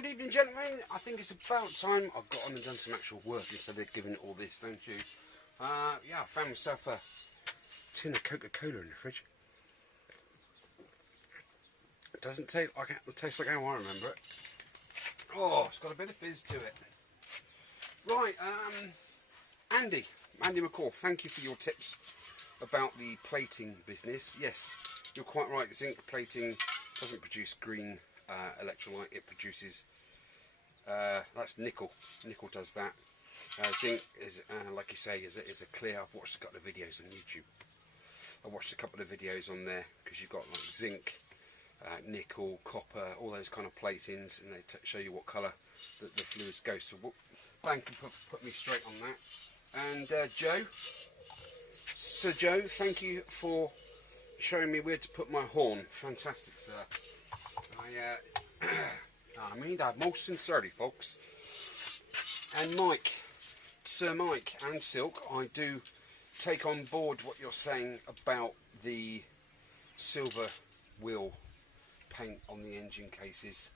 good evening, gentlemen. I think it's about time I've got on and done some actual work instead of giving it all this, don't you? Yeah, I found myself a tin of Coca-Cola in the fridge. It doesn't taste like how I remember it. Oh, it's got a bit of fizz to it. Right, Andy McCall, thank you for your tips about the plating business. Yes, you're quite right. Zinc plating doesn't produce green electrolyte. It produces that's nickel. Nickel does that. Zinc is, like you say, is a clear. I've watched a couple of videos on YouTube. I watched a couple of videos on there because you've got like zinc, nickel, copper, all those kind of platings, and they show you what colour the fluids go. So Bank can put me straight on that. And Joe, Sir Joe, thank you for showing me where to put my horn. Fantastic, sir. I mean that most sincerely, folks. And Mike, Sir Mike and Silk, I do take on board what you're saying about the silver wheel paint on the engine cases.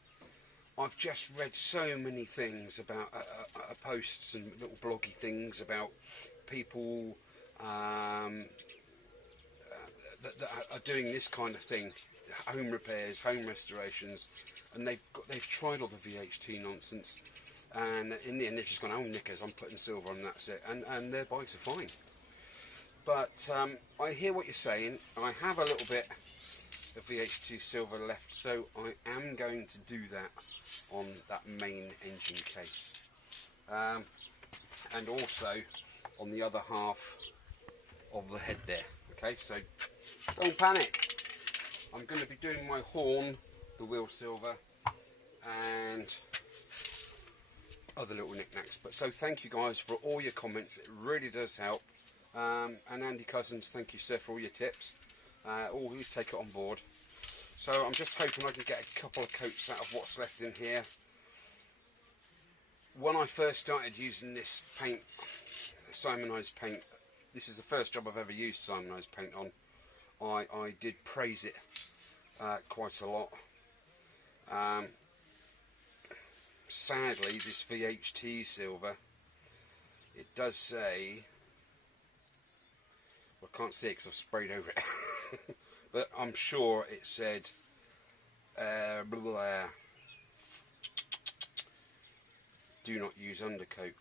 I've just read so many things about posts and little bloggy things about people that are doing this kind of thing, home repairs, home restorations, and they've tried all the VHT nonsense, and in the end they've just gone, oh knickers, I'm putting silver on, that's it, and their bikes are fine. But I hear what you're saying. I have a little bit of VHT silver left, so I am going to do that on that main engine case, and also on the other half of the head there. Okay, so don't panic. I'm going to be doing my horn, the wheel silver, and other little knickknacks. But so thank you guys for all your comments. It really does help. And Andy Cousins, thank you sir for all your tips. Always take it on board. So I'm just hoping I can get a couple of coats out of what's left in here. When I first started using this paint, Simonized paint, this is the first job I've ever used Simonized paint on. I did praise it quite a lot. Sadly, this VHT silver, it does say, well, I can't see it because I've sprayed over it, but I'm sure it said blah, blah, do not use undercoat.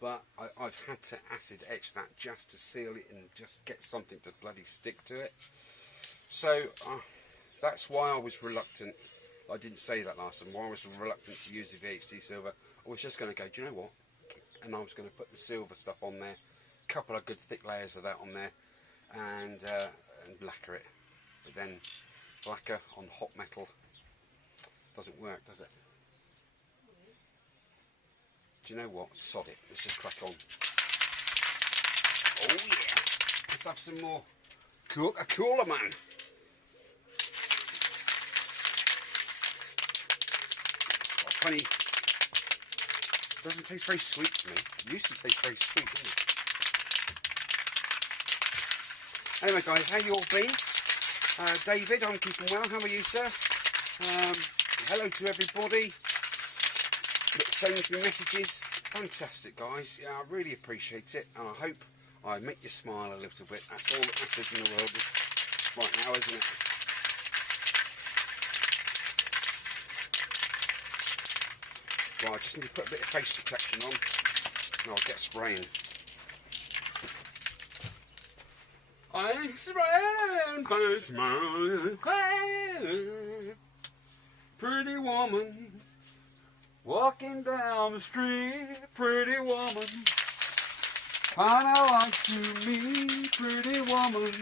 But I've had to acid etch that just to seal it and just get something to bloody stick to it. So that's why I was reluctant. I didn't say that last time. Why I was reluctant to use the VHT silver. I was just going to go, do you know what? And I was going to put the silver stuff on there, a couple of good thick layers of that on there, and lacquer it. But then lacquer on hot metal doesn't work, does it? Do you know what? Sod it. Let's just crack on. Oh yeah. Let's have some more Coca-Cola, man. Funny. Doesn't taste very sweet to me. It used to taste very sweet, didn't it? Anyway, guys, how you all been? David, I'm keeping well. How are you, sir? Hello to everybody that sends me messages. Fantastic, guys. Yeah, I really appreciate it, and I hope I make you smile a little bit. That's all that matters in the world right now, isn't it? Right, I just need to put a bit of face protection on, and I'll get spraying. I'm spraying face mask. Pretty woman walking down the street, pretty woman, kinda like to me, pretty woman.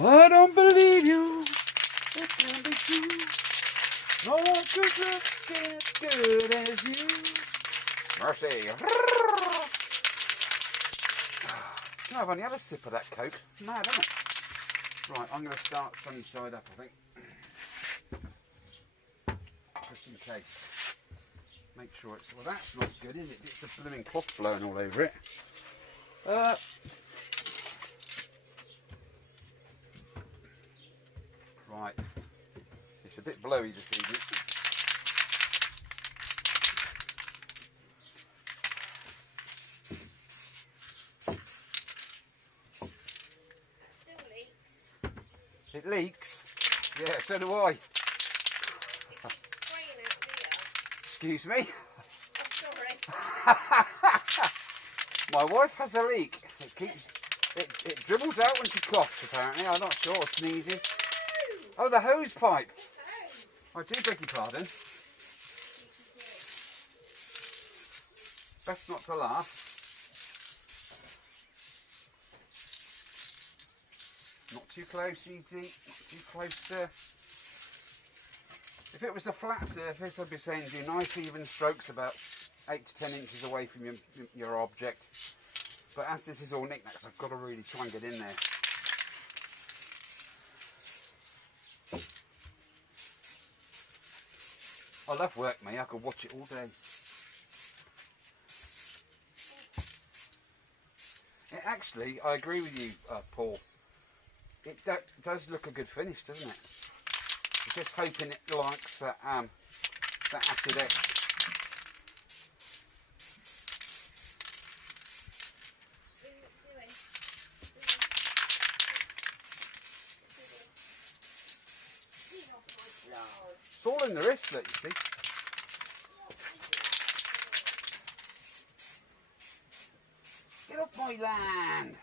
I don't believe you, it can't be true. No one could look as good as you. Mercy. No, I've only had a sip of that Coke. Mad, isn't it? Right, I'm going to start sunny side up, I think. Just in case. Make sure it's, well, that's not good, is it? It's a blooming cloth blowing all over it. Right. This It's a bit blowy this evening. Still leaks. It leaks? Yeah, so do I. Spraying out here. Excuse me? I'm sorry. My wife has a leak. It dribbles out when she coughs, apparently. I'm not sure, or sneezes. Oh, the hose pipe. I do beg your pardon. Best not to laugh. Not too close, E.T. Not too close, sir. If it was a flat surface, I'd be saying do nice even strokes about 8 to 10 inches away from your object. But as this is all knickknacks, I've got to really try and get in there. I love work, mate. I could watch it all day. It actually, I agree with you, Paul. It does look a good finish, doesn't it? I'm just hoping it likes that that acid etch. It's all in the wristlet, you see. Get off my land!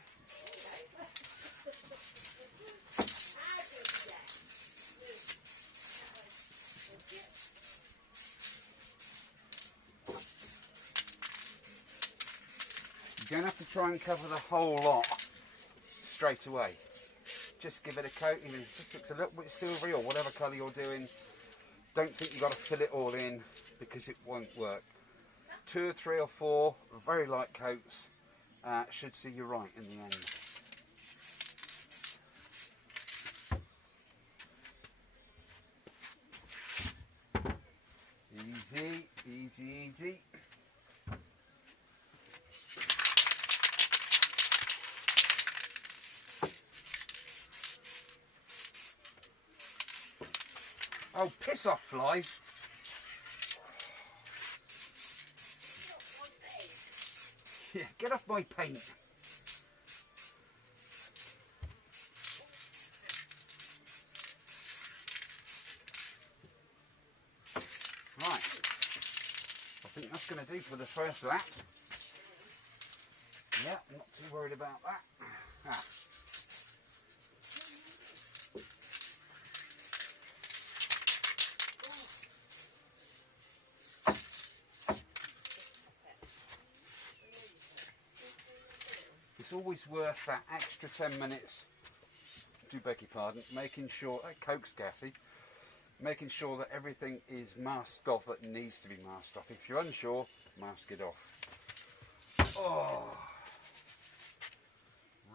You're going to have to try and cover the whole lot straight away. Just give it a coat, even if it just looks a little bit silvery or whatever colour you're doing. Don't think you've got to fill it all in because it won't work. 2 or 3 or 4 very light coats should see you right in the end. Easy, easy, easy. Oh, piss off, flies. Yeah, get off my paint. Right. I think that's going to do for the first lap. Yeah, I'm not too worried about that. Ah. It's always worth that extra 10 minutes, do beg your pardon, making sure, that Coke's gassy, making sure that everything is masked off that needs to be masked off. If you're unsure, mask it off. Oh,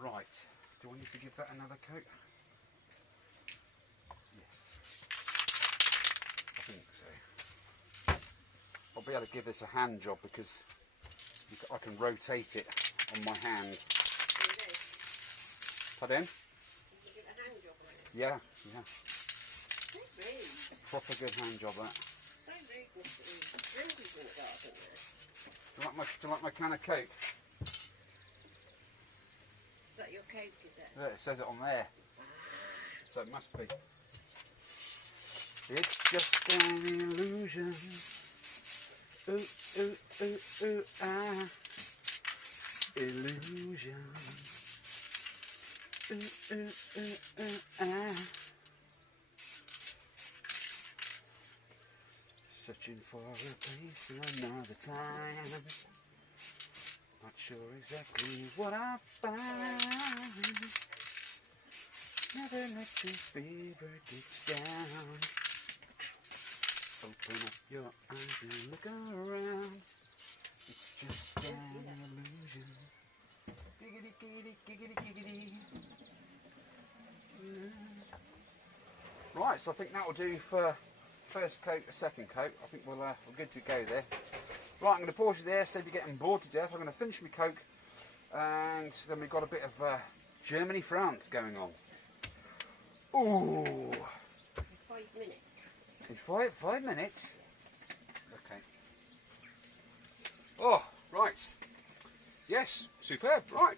right. Do I need to give that another coat? Yes, I think so. I'll be able to give this a hand job because I can rotate it on my hand. Pardon? You get a hand job on it. Yeah, yeah. So rude. Proper good hand job that. So rude, Mr. E. Handy's in the garden there. Do you like my can of Coke? Is that your Coke, is it? Yeah, it says it on there. So it must be. It's just an illusion. Ooh, ooh, ooh, ooh, ah. Illusion. Ooh, ooh, ooh, ooh, ah. Searching for a place another time. Not sure exactly what I find. Never let your fever get down. Open up your eyes and look around. It's just an illusion. Giggity, giggity, giggity, giggity. Right, so I think that will do for first coat, second coat. I think we're good to go there. Right, I'm going to pause you there, so if you're getting bored to death, I'm going to finish my Coke, and then we've got a bit of Germany-France going on. Ooh! 5 minutes. In 5 minutes. Okay. Oh, right. Yes, superb. Right.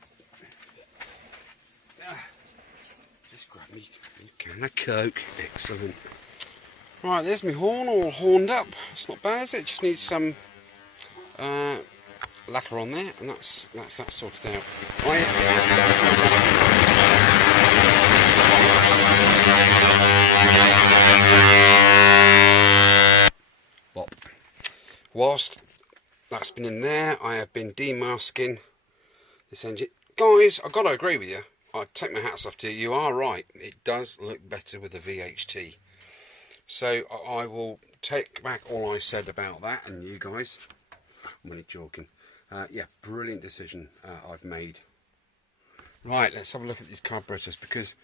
Just grab me a can of Coke. Excellent. Right, there's my horn all horned up. It's not bad, is it? Just needs some lacquer on there, and that's that sorted out. Bop. Whilst that's been in there, I have been demasking this engine. Guys, I've got to agree with you. I take my hats off to you. You are right. It does look better with the VHT. So I will take back all I said about that, and you guys, I'm only joking. Yeah, brilliant decision I've made. Right, let's have a look at these carburetors, because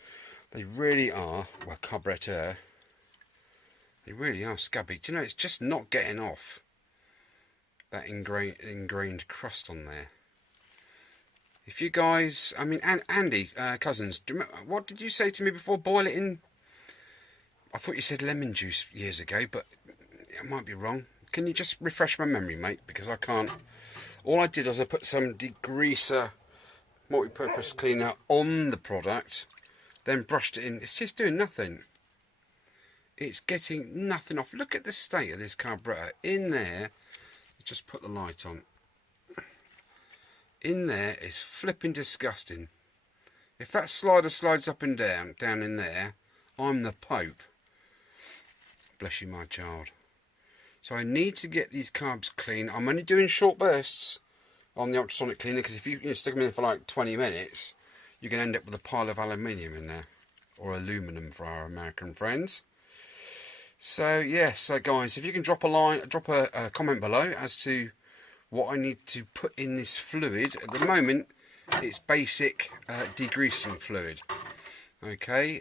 they really are, well, carburetor, they really are scabby. Do you know, it's just not getting off that ingrained crust on there. If you guys, I mean, Andy, Cousins, do you remember, what did you say to me before? Boil it in, I thought you said lemon juice years ago, but I might be wrong. Can you just refresh my memory, mate? Because I can't. All I did was I put some degreaser, multi-purpose cleaner on the product, then brushed it in. It's just doing nothing. It's getting nothing off. Look at the state of this carburetor. In there, just put the light on. In there is flipping disgusting. If that slider slides up and down in there, I'm the Pope. Bless you, my child. So I need to get these carbs clean. I'm only doing short bursts on the ultrasonic cleaner, because if you stick them in for like 20 minutes, you can end up with a pile of aluminium in there, or aluminum for our American friends. So yes, so guys, if you can drop a comment below as to what I need to put in this fluid. At the moment, it's basic degreasing fluid. Okay.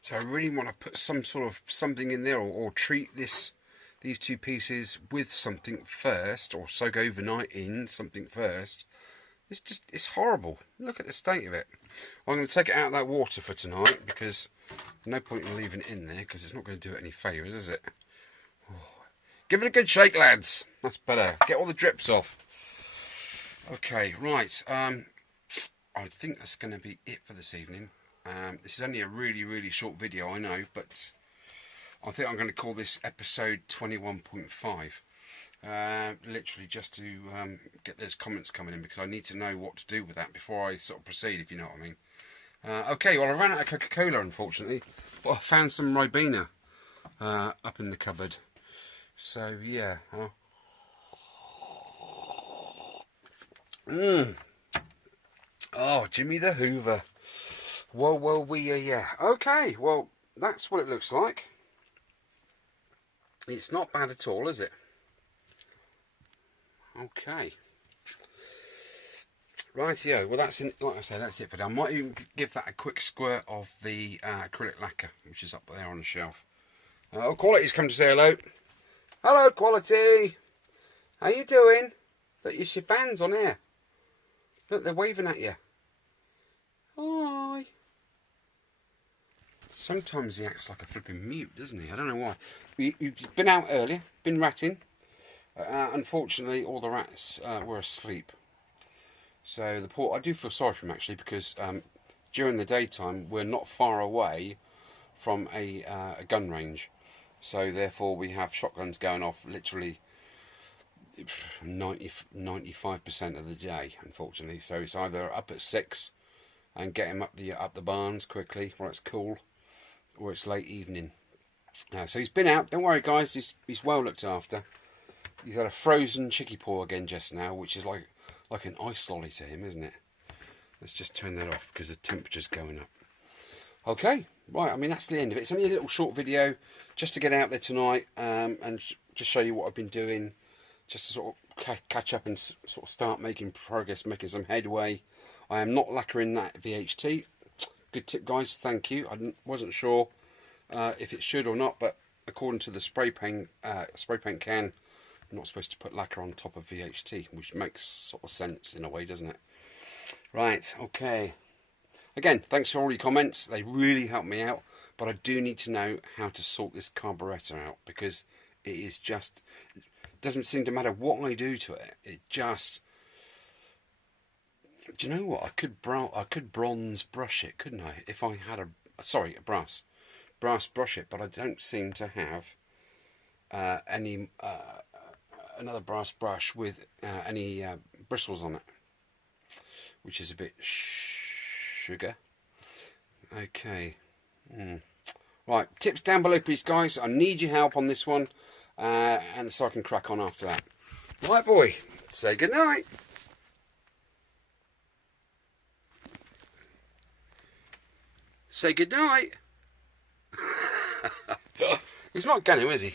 So I really want to put some sort of something in there, or treat these two pieces with something first, or soak overnight in something first. It's horrible. Look at the state of it. I'm going to take it out of that water for tonight, because no point in leaving it in there, because it's not going to do it any favours, is it? Oh. Give it a good shake, lads. That's better. Get all the drips off. Okay, right. I think that's going to be it for this evening. This is only a really short video, I know, but I think I'm going to call this episode 21.5. Literally just to get those comments coming in, because I need to know what to do with that before I sort of proceed, if you know what I mean. Okay, well, I ran out of Coca-Cola, unfortunately, but I found some Ribena up in the cupboard. So, yeah. Oh, Jimmy the Hoover. Well, yeah. Okay, well, that's what it looks like. It's not bad at all, is it? Okay. Rightio. Well, that's like I say, that's it for now. I might even give that a quick squirt of the acrylic lacquer, which is up there on the shelf. Quality's come to say hello. Hello, Quality. How you doing? Look, it's your fans on here. Look, they're waving at you. Hi. Sometimes he acts like a flipping mute, doesn't he? I don't know why. You've been out earlier, been ratting. Unfortunately, all the rats were asleep. So the poor, I do feel sorry for him, actually, because during the daytime we're not far away from a gun range. So therefore we have shotguns going off literally 95% of the day, unfortunately. So it's either up at 6 and get him up the barns quickly while it's cool, or it's late evening. So he's been out. Don't worry, guys. He's well looked after. He's had a frozen chickie paw again just now, which is like an ice lolly to him, isn't it? Let's just turn that off because the temperature's going up. Okay, right. I mean, that's the end of it. It's only a little short video just to get out there tonight and just show you what I've been doing, just to sort of catch up and sort of start making progress, making some headway. I am not lacquering that VHT. Good tip, guys. Thank you. I wasn't sure if it should or not, but according to the spray paint can, I'm not supposed to put lacquer on top of VHT, which makes sort of sense in a way, doesn't it? Right. Okay. Again, thanks for all your comments. They really help me out. but I do need to know how to sort this carburettor out, because it is just, it doesn't seem to matter what I do to it. It just, do you know what? I could bronze brush it, couldn't I? If I had a brass brush it, but I don't seem to have any another brass brush with any bristles on it, which is a bit sugar. Okay. Right, tips down below please guys. I need your help on this one, and so I can crack on after that. Right boy, say goodnight. Say goodnight. He's not going to, is he?